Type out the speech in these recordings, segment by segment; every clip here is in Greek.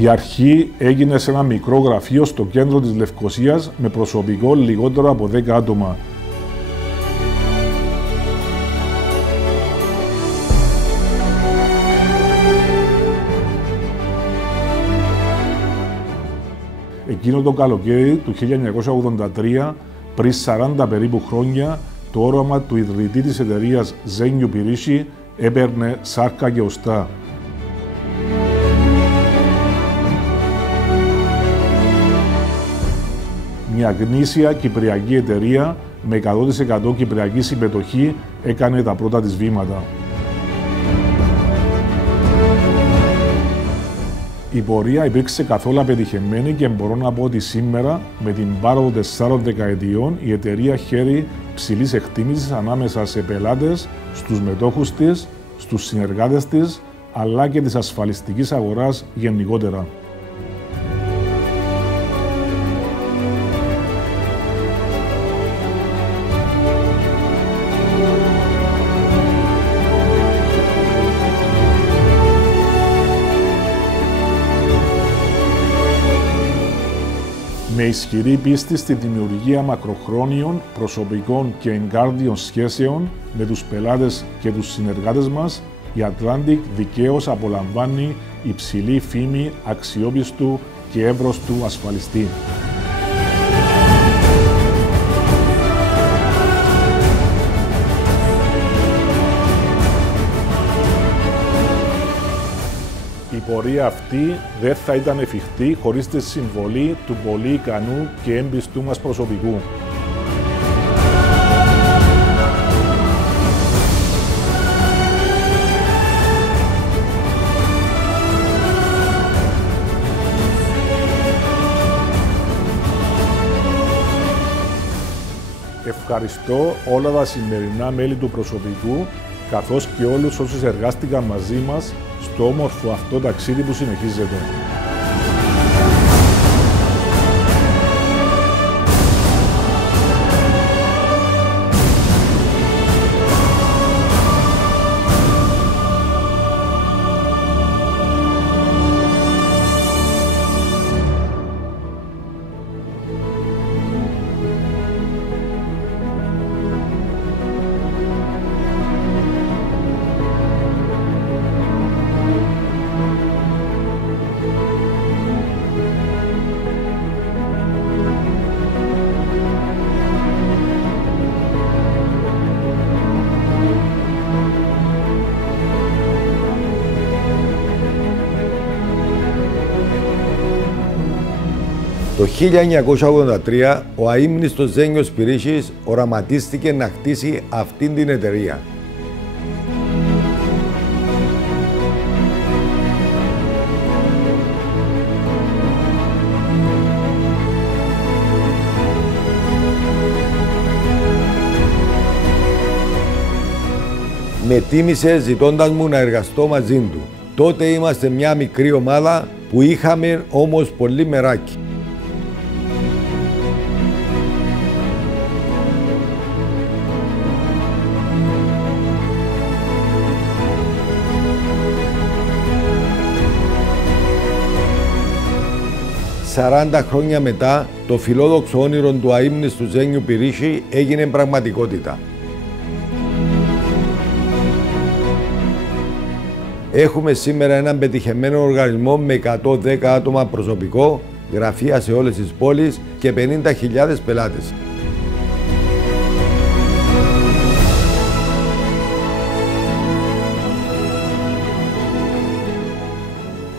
Η αρχή έγινε σε ένα μικρό γραφείο στο κέντρο της Λευκωσίας με προσωπικό λιγότερο από 10 άτομα. Εκείνο το καλοκαίρι του 1983, πριν 40 περίπου χρόνια, το όραμα του ιδρυτή της εταιρείας Ζένιου Πυρίσι έπαιρνε σάρκα και οστά. Μια γνήσια κυπριακή εταιρεία με 100% κυπριακή συμμετοχή έκανε τα πρώτα της βήματα. Η πορεία υπήρξε καθόλου πετυχημένη και μπορώ να πω ότι σήμερα, με την πάροδο 4 δεκαετιών, η εταιρεία χαίρει ψηλής εκτίμησης ανάμεσα σε πελάτες, στους μετόχους της, στους συνεργάτες της, αλλά και της ασφαλιστικής αγοράς γενικότερα. Με ισχυρή πίστη στη δημιουργία μακροχρόνιων, προσωπικών και εγκάρδιων σχέσεων με τους πελάτες και τους συνεργάτες μας, η Atlantic δικαίως απολαμβάνει υψηλή φήμη αξιόπιστου και εύρωστου ασφαλιστή. Η πορεία αυτή δεν θα ήταν εφικτή χωρίς τη συμβολή του πολύ ικανού και έμπιστου μας προσωπικού. Ευχαριστώ όλα τα σημερινά μέλη του προσωπικού, καθώς και όλους όσους εργάστηκαν μαζί μας στο όμορφο αυτό ταξίδι που συνεχίζεται. Το 1983 ο αείμνηστος Ζένιος Πυρίσης οραματίστηκε να χτίσει αυτήν την εταιρεία. Με τίμησε ζητώντας μου να εργαστώ μαζί του. Τότε είμαστε μια μικρή ομάδα που είχαμε όμως πολύ μεράκι. «40 χρόνια μετά, το φιλόδοξο όνειρο του αείμνηστου Ζένιου Πυρίσι έγινε πραγματικότητα. Έχουμε σήμερα έναν πετυχημένο οργανισμό με 110 άτομα προσωπικό, γραφεία σε όλες τις πόλεις και 50.000 πελάτες.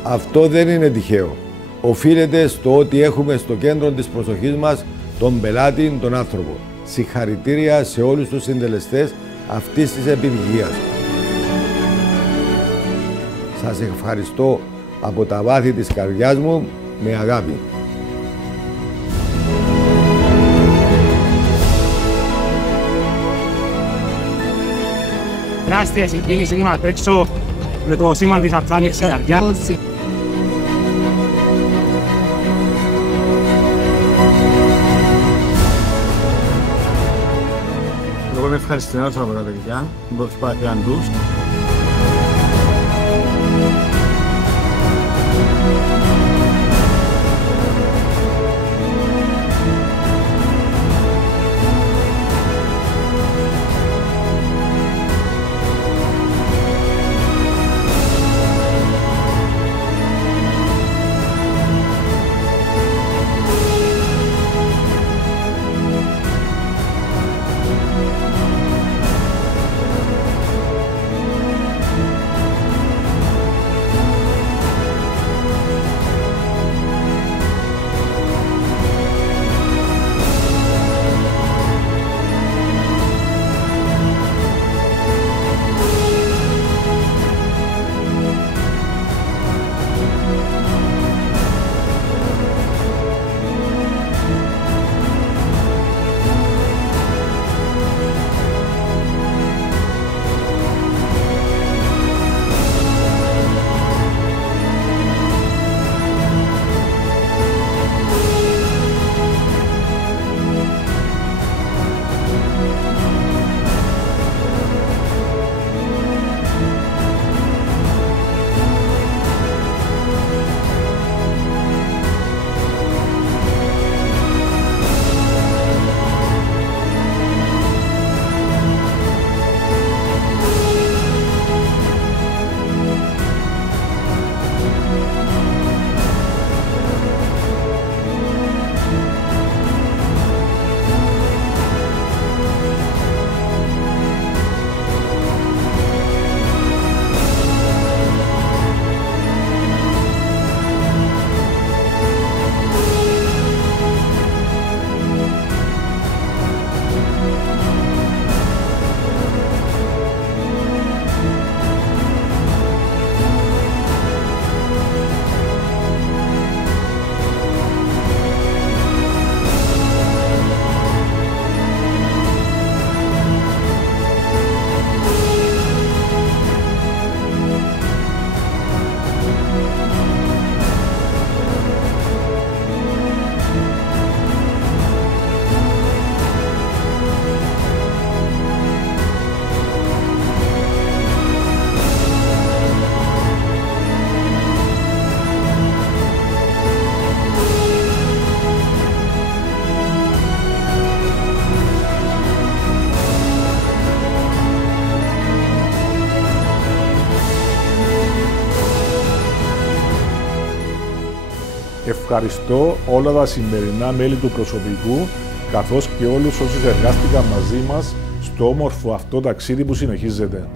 Αυτό δεν είναι τυχαίο. Οφείλεται στο ότι έχουμε στο κέντρο της προσοχής μας τον πελάτη, τον άνθρωπο. Συγχαρητήρια σε όλους τους συντελεστές αυτής της επιτυχίας. Σας ευχαριστώ από τα βάθη της καρδιάς μου με αγάπη. Τεράστια συγκίνηση ήμουν απ' έξω με το σήμα της Atlantic στην καρδιά. Εγώ είμαι ευχαριστημένος από τα παιδιά, την προσπάθεια τους. Ευχαριστώ όλα τα σημερινά μέλη του προσωπικού, καθώς και όλους όσους εργάστηκαν μαζί μας στο όμορφο αυτό ταξίδι που συνεχίζεται.